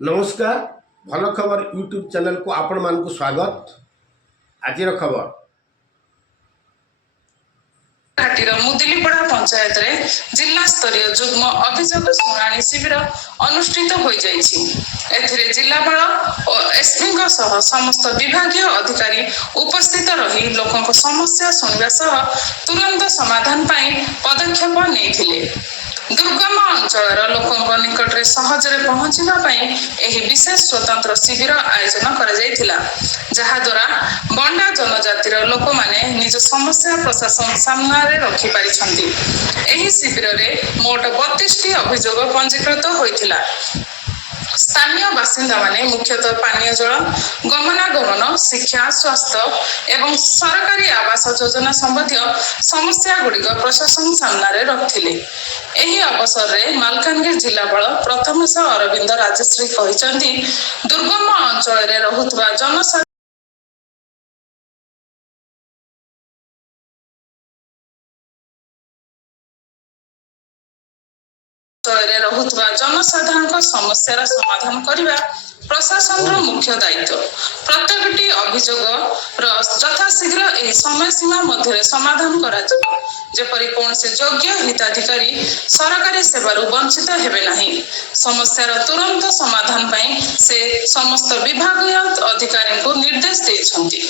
नमस्कार भल खबर यूट्यूब चैनल को आपण मान को स्वागत। आज खबर घाटीर मुदिलीपड़ा पंचायत रे जिला स्तरीय जुग्म अभियोग शुणाणी शिविर अनुष्ठित हो जिलापाल और एसपी समस्त विभागीय अधिकारी उपस्थित रही लोकों समस्या शुणा सह तुरंत समाधान पदक्षेप नहीं दुर्गम अंचल लोकों निकट में सहजरे पहुंचाई विशेष स्वतंत्र शिविर आयोजन करा बंडा जनजातिर लोक माने निज समस्या प्रशासन सामने रखिपारी। शिविर में मोट 32 अभियोग पंजीकृत होता। स्थानीय बासिंदा माने मुख्यतः पानीय जल गमनागमन शिक्षा स्वास्थ्य एवं सरकारी आवास योजना संबंधी समस्या गुड़िक प्रशासन सामने रखिले। एही अवसर में मालकानगिरी जिलापाल प्रथमेश अरविंद राजश्री कहते दुर्गम अंचल में रहुतबा जनसाधारण जनसाधारण समस्या समाधान करने प्रशासन मुख्य दायित्व। प्रत्येकटी अभियोग यथाशीघ्र समय सीमा मध्य समाधान करपरि कौन से योग्य हिताधिकारी सरकारी सेवार वंचित हेबे नहीं। समस्यार तुरंत समाधान से समस्त विभागीय अधिकारी को निर्देश देइछन्ति।